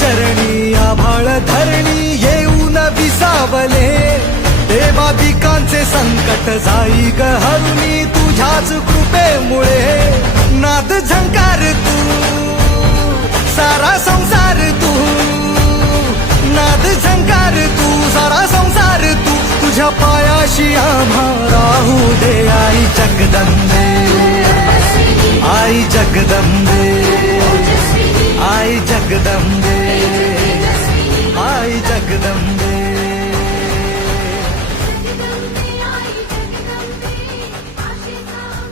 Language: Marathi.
चरणी आभाळ धरणी येऊन विसावले देवा पिकांचे संकट जाई ग हरुणी तुझ्याच कृपेमुळे नाद झंकार तू सारा संसार तू नाद झंकार तू सारा संसार तू तुझ्या पायाशी आम्हा राहू दे आई जगदंबे